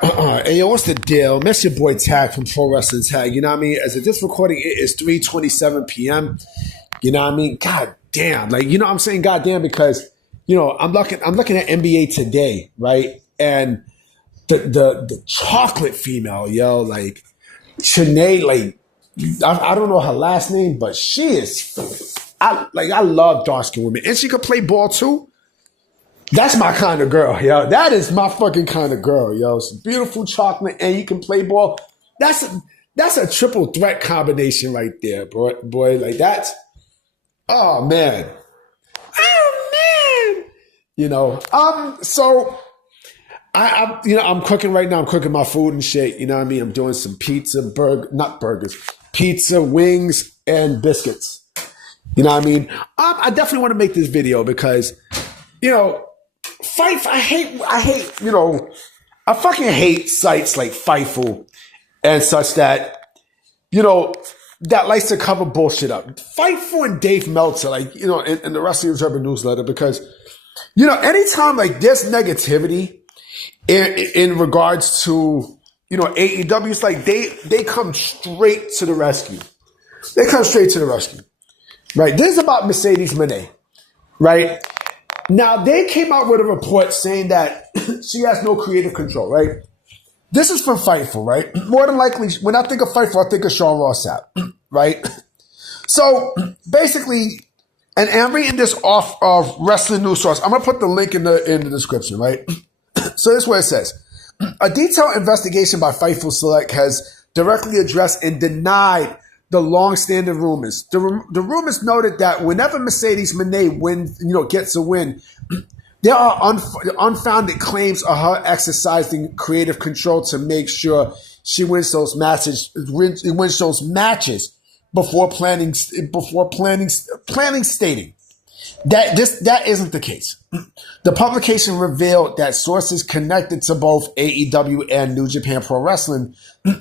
Hey, yo, what's the deal? That's your boy Tag from Pro Wrestling Tag. You know what I mean? As of this recording, it is 3:27 p.m. You know what I mean? God damn. Like, you know what I'm saying? God damn, because, I'm looking at NBA Today, right? And the chocolate female, yo, like, Shanae, like, I don't know her last name, but she is, I love dark-skinned women. And she could play ball, too. That's my kind of girl, yo. That is my fucking kind of girl, yo. It's beautiful chocolate and you can play ball. That's a triple threat combination right there, boy. Like that's, oh man. Oh man. So I'm cooking right now. I'm cooking my food and shit. You know what I mean? I'm doing some pizza, wings, and biscuits. You know what I mean? I definitely want to make this video because, I fucking hate sites like Fightful and such that likes to cover bullshit up. Fightful and Dave Meltzer, in the Wrestling Urban newsletter, because, anytime like there's negativity in regards to, AEW, it's like they come straight to the rescue. They come straight to the rescue, right? This is about Mercedes Moné, right? Now, they came out with a report saying that she has no creative control, right? This is from Fightful, right? More than likely, when I think of Fightful, I think of Sean Ross Sapp, right? So, basically, and I'm reading this off of Wrestling News Source. I'm going to put the link in the description, right? So, this is what it says. A detailed investigation by Fightful Select has directly addressed and denied the long-standing rumors. The rumors noted that whenever Mercedes Moné gets a win, there are unfounded claims of her exercising creative control to make sure she wins those matches before planning stating that isn't the case. The publication revealed that sources connected to both AEW and New Japan Pro Wrestling,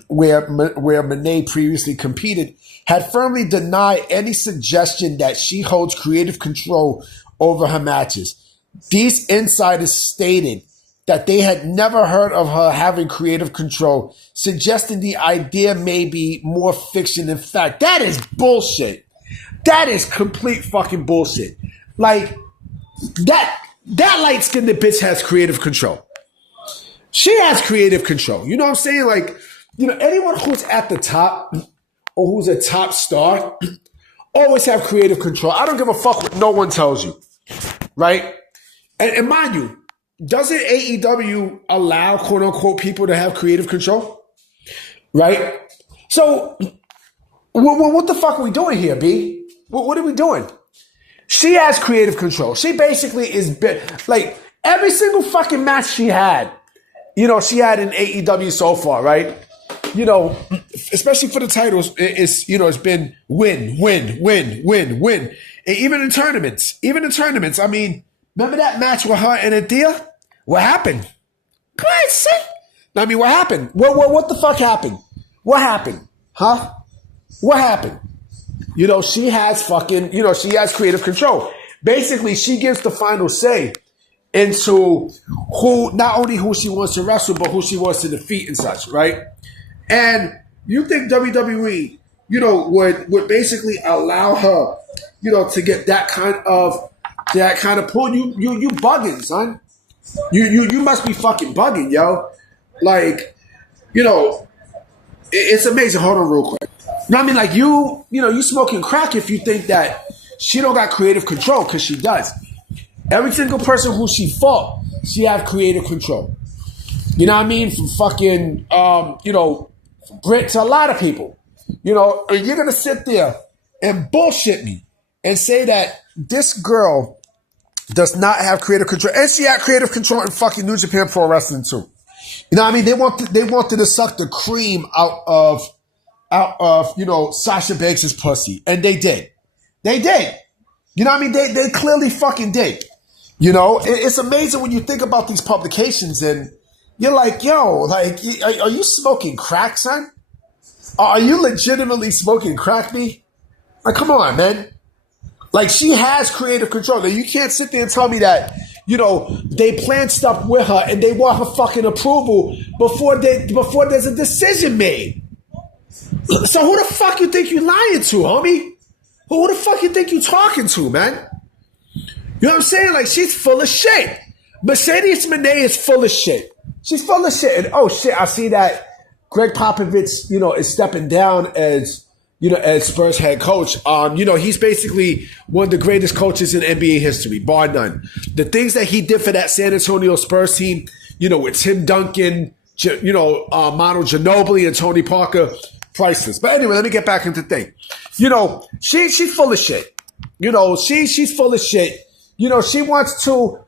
where Moné previously competed, had firmly denied any suggestion that she holds creative control over her matches. These insiders stated that they had never heard of her having creative control, suggesting the idea may be more fiction than fact. That is bullshit. That is complete fucking bullshit. Like, that light-skinned bitch has creative control. She has creative control. You know what I'm saying? Like, anyone who's at the top or who's a top star always have creative control. I don't give a fuck what no one tells you, right? And mind you, doesn't AEW allow quote-unquote people to have creative control? Right? So, what the fuck are we doing here, B? What are we doing? She has creative control. She basically is like every single fucking match she had in AEW so far, right? Especially for the titles, it's been win. And even in tournaments, I mean, remember that match with her and Adia? What happened? Go ahead, say. I mean, what happened? What the fuck happened? What happened? Huh? What happened? She has she has creative control. Basically, she gives the final say into not only who she wants to wrestle, but who she wants to defeat and such, right? And you think WWE, would basically allow her, to get that kind of pull? You bugging, son. You must be fucking bugging, yo. Like, it's amazing. Hold on real quick. I mean, like you smoking crack if you think that she don't got creative control, because she does. Every single person who she fought, she have creative control. You know what I mean? From fucking, from Brit to a lot of people. And you're going to sit there and bullshit me and say that this girl does not have creative control. And she had creative control in fucking New Japan Pro Wrestling too. You know what I mean? They wanted to suck the cream out of Sasha Banks' pussy. And they did. They did. You know what I mean? They clearly fucking did. It's amazing when you think about these publications and you're like, yo, like, are you smoking crack, son? Are you legitimately smoking crack, me? Like, come on, man. Like, she has creative control. Now, you can't sit there and tell me that, they plan stuff with her and they want her fucking approval before there's a decision made. So who the fuck you think you lying to, homie? Who the fuck you think you talking to, man? You know what I'm saying? Like, she's full of shit. Mercedes Moné is full of shit. She's full of shit. And oh shit, I see that Greg Popovich, is stepping down as Spurs head coach. He's basically one of the greatest coaches in NBA history, bar none. The things that he did for that San Antonio Spurs team, with Tim Duncan, Manu Ginobili and Tony Parker, priceless. But anyway, let me get back into the thing. She's full of shit. She's full of shit. She wants to,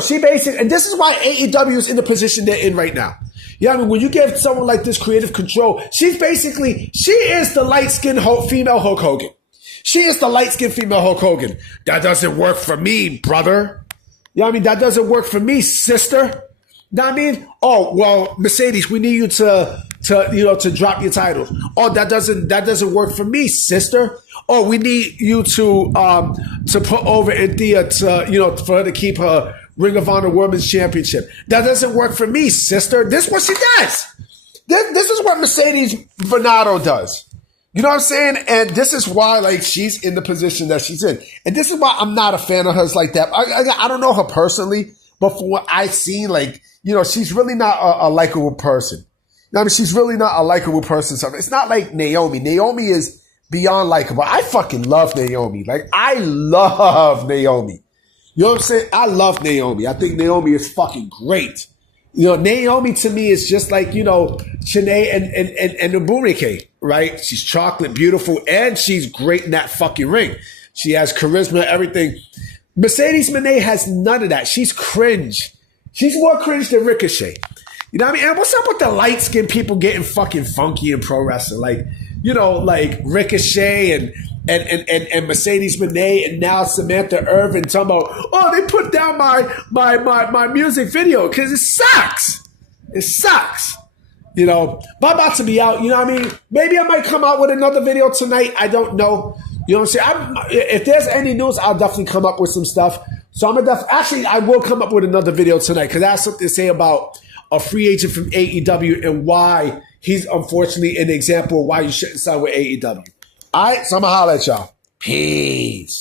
she basically, and this is why AEW is in the position they're in right now. When you give someone like this creative control, she is the light-skinned female Hulk Hogan. She is the light-skinned female Hulk Hogan. That doesn't work for me, brother. That doesn't work for me, sister. Oh, well, Mercedes, we need you to drop your titles. Oh, that doesn't work for me, sister. Oh, we need you to put over India for her to keep her Ring of Honor Women's Championship. That doesn't work for me, sister. This is what she does. This is what Mercedes Moné does. You know what I'm saying? And this is why, she's in the position that she's in. And this is why I'm not a fan of hers like that. I don't know her personally, but from what I've seen, she's really not a likable person. She's really not a likable person. So it's not like Naomi. Naomi is beyond likable. I fucking love Naomi. I love Naomi. You know what I'm saying? I love Naomi. I think Naomi is fucking great. Naomi to me is just like, Shanae and Naburike, right? She's chocolate, beautiful, and she's great in that fucking ring. She has charisma, everything. Mercedes Moné has none of that. She's cringe. She's more cringe than Ricochet. You know what I mean? And what's up with the light-skinned people getting fucking funky in pro wrestling? Like Ricochet and Mercedes Moné and now Samantha Irvin talking about, oh, they put down my music video because it sucks. It sucks. But I'm about to be out. You know what I mean? Maybe I might come out with another video tonight. I don't know. You know what I'm saying? If there's any news, I'll definitely come up with some stuff. So I will come up with another video tonight because I have something to say about a free agent from AEW and why he's unfortunately an example of why you shouldn't sign with AEW. All right, so I'm going to holler at y'all. Peace.